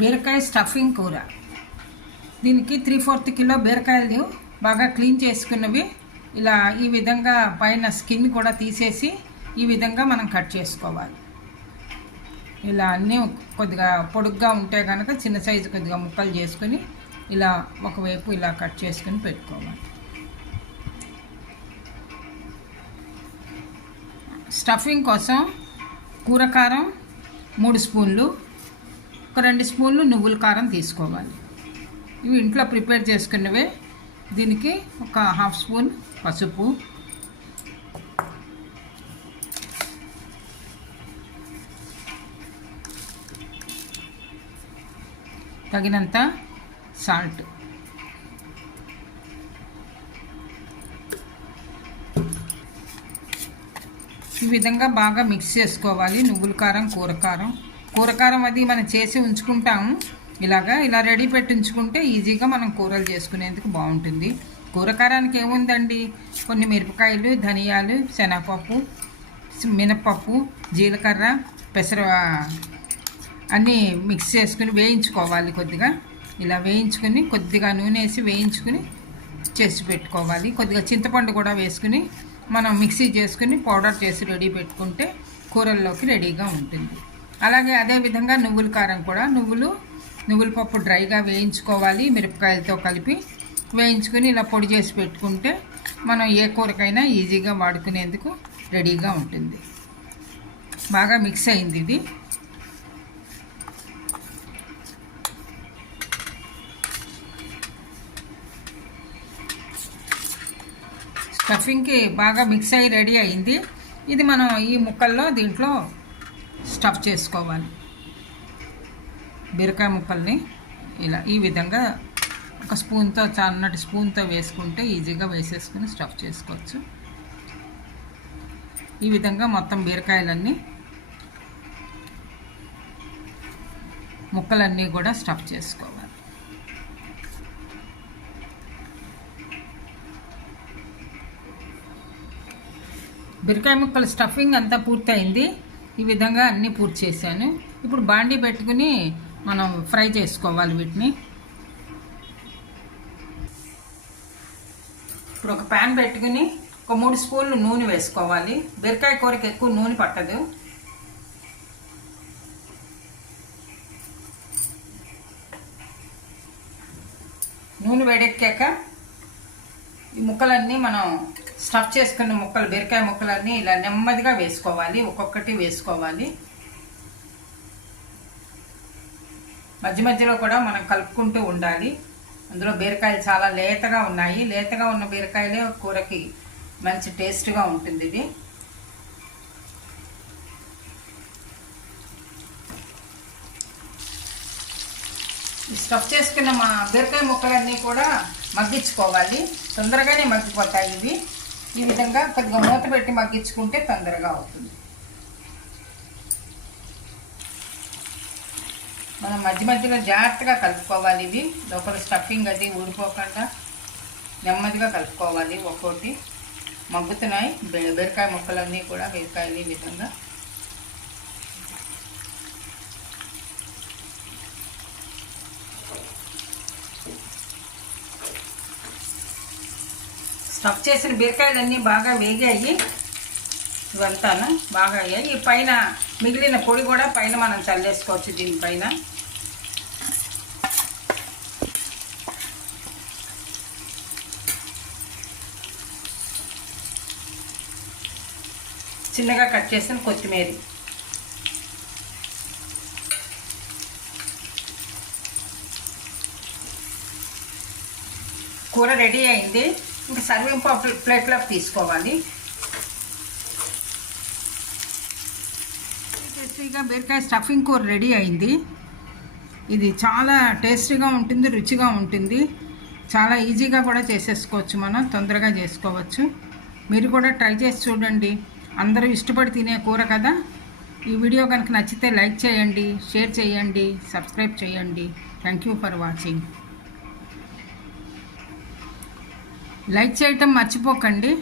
బీరకాయ స్టఫింగ్ కూర. దీనికి త్రీ ఫోర్త్ కిలో బీరకాయలు బాగా క్లీన్ చేసుకున్నవి. ఇలా ఈ విధంగా పైన స్కిన్ కూడా తీసేసి ఈ విధంగా మనం కట్ చేసుకోవాలి. ఇలా అన్నీ కొద్దిగా పొడుగ్గా ఉంటే కనుక చిన్న సైజు కొద్దిగా ముక్కలు చేసుకొని ఇలా ఒకవైపు ఇలా కట్ చేసుకొని పెట్టుకోవాలి. స్టఫింగ్ కోసం కూర కారం మూడు స్పూన్లు ఒక రెండు స్పూన్లు నువ్వుల కారం తీసుకోవాలి. ఇవి ఇంట్లో ప్రిపేర్ చేసుకున్నవే. దీనికి ఒక హాఫ్ స్పూన్ పసుపు. తగినంత సాల్ట్. ఈ విధంగా బాగా మిక్స్ చేసుకోవాలి. నువ్వుల కారం కూరకారం కూరకారం అది మనం చేసి ఉంచుకుంటాము ఇలాగా ఇలా రెడీ పెట్టి ఉంచుకుంటే ఈజీగా మనం కూరలు చేసుకునేందుకు బాగుంటుంది. కూరకారానికి ఏముందండి? కొన్ని మిరపకాయలు ధనియాలు శనగపప్పు మినపప్పు జీలకర్ర పెసర అన్నీ మిక్స్ చేసుకుని వేయించుకోవాలి కొద్దిగా. ఇలా వేయించుకుని కొద్దిగా నూనె వేసి వేయించుకుని చేసి పెట్టుకోవాలి. కొద్దిగా చింతపండు కూడా వేసుకుని మనం మిక్సీ చేసుకుని పౌడర్ చేసి రెడీ పెట్టుకుంటే కూరల్లోకి రెడీగా ఉంటుంది. అలాగే అదేవిధంగా నువ్వుల కారం కూడా నువ్వులు నువ్వుల పప్పు డ్రైగా వేయించుకోవాలి మిరపకాయలతో కలిపి వేయించుకుని ఇలా పొడి చేసి పెట్టుకుంటే మనం ఏ కూరకైనా ఈజీగా వాడుకునేందుకు రెడీగా ఉంటుంది. బాగా మిక్స్ అయింది ఇది. స్టఫింగ్కి బాగా మిక్స్ అయ్యి రెడీ అయింది. ఇది మనం ఈ ముక్కల్లో దీంట్లో స్టఫ్ చేసుకోవాలి. బీరకాయ ముక్కల్ని ఇలా ఈ విధంగా ఒక స్పూన్తో చన్నటి స్పూన్తో వేసుకుంటే ఈజీగా వేసేసుకుని స్టఫ్ చేసుకోవచ్చు. ఈ విధంగా మొత్తం బీరకాయలన్నీ ముక్కలన్నీ కూడా స్టఫ్ చేసుకోవాలి. బీరకాయ ముక్కల స్టఫింగ్ అంతా పూర్తయింది. ఈ విధంగా అన్నీ పూర్తి చేశాను. ఇప్పుడు బాండీ పెట్టుకుని మనం ఫ్రై చేసుకోవాలి వీటిని. ఇప్పుడు ఒక ప్యాన్ పెట్టుకుని ఒక మూడు స్పూన్లు నూనె వేసుకోవాలి. బీరకాయ కూరకి ఎక్కువ నూనె పట్టదు. నూనె వేడెక్కాక ఈ ముక్కలన్నీ మనం స్టఫ్ చేసుకున్న ముక్కలు బీరకాయ ముక్కలన్నీ ఇలా నెమ్మదిగా వేసుకోవాలి. ఒక్కొక్కటి వేసుకోవాలి. మధ్య మధ్యలో కూడా మనం కలుపుకుంటూ ఉండాలి. అందులో బీరకాయలు చాలా లేతగా ఉన్నాయి. లేతగా ఉన్న బీరకాయలే కూరకి మంచి టేస్ట్గా ఉంటుంది ఇది. స్టఫ్ చేసుకున్న మా బీరకాయ ముక్కలన్నీ కూడా మగ్గించుకోవాలి. తొందరగానే మగ్గిపోతాయి ఇవి. ఈ విధంగా కొద్దిగా మూత పెట్టి మగ్గించుకుంటే తొందరగా అవుతుంది. మనం మధ్య మధ్యలో జాగ్రత్తగా కలుపుకోవాలి ఇవి. లోపల స్టఫింగ్ అది ఊడిపోకుండా నెమ్మదిగా కలుపుకోవాలి ఒక్కోటి. మగ్గుతున్నాయి. బెరకాయ ముక్కలన్నీ కూడా బీరకాయలు ఈ విధంగా స్టఫ్ చేసిన బీరకాయలన్నీ బాగా వేగాయి. ఇవంతాను? బాగా అయ్యాయి. ఈ పైన మిగిలిన పొడి కూడా పైన మనం చల్లేసుకోవచ్చు దీనిపైన చిన్నగా కట్ చేసిన కొత్తిమీర. కూర రెడీ అయింది. ఇంకా సర్వింగ్ ప్లేట్లోకి తీసుకోవాలి. టేస్టీగా బీరకాయ స్టఫింగ్ కూర రెడీ అయింది. ఇది చాలా టేస్టీగా ఉంటుంది రుచిగా ఉంటుంది. చాలా ఈజీగా కూడా చేసేసుకోవచ్చు మనం తొందరగా చేసుకోవచ్చు. మీరు కూడా ట్రై చేసి చూడండి. అందరూ ఇష్టపడి తినే కూర కదా. ఈ వీడియో కనుక నచ్చితే లైక్ చేయండి షేర్ చేయండి సబ్స్క్రైబ్ చేయండి. Thank you for watching like చేయటం మర్చిపోకండి.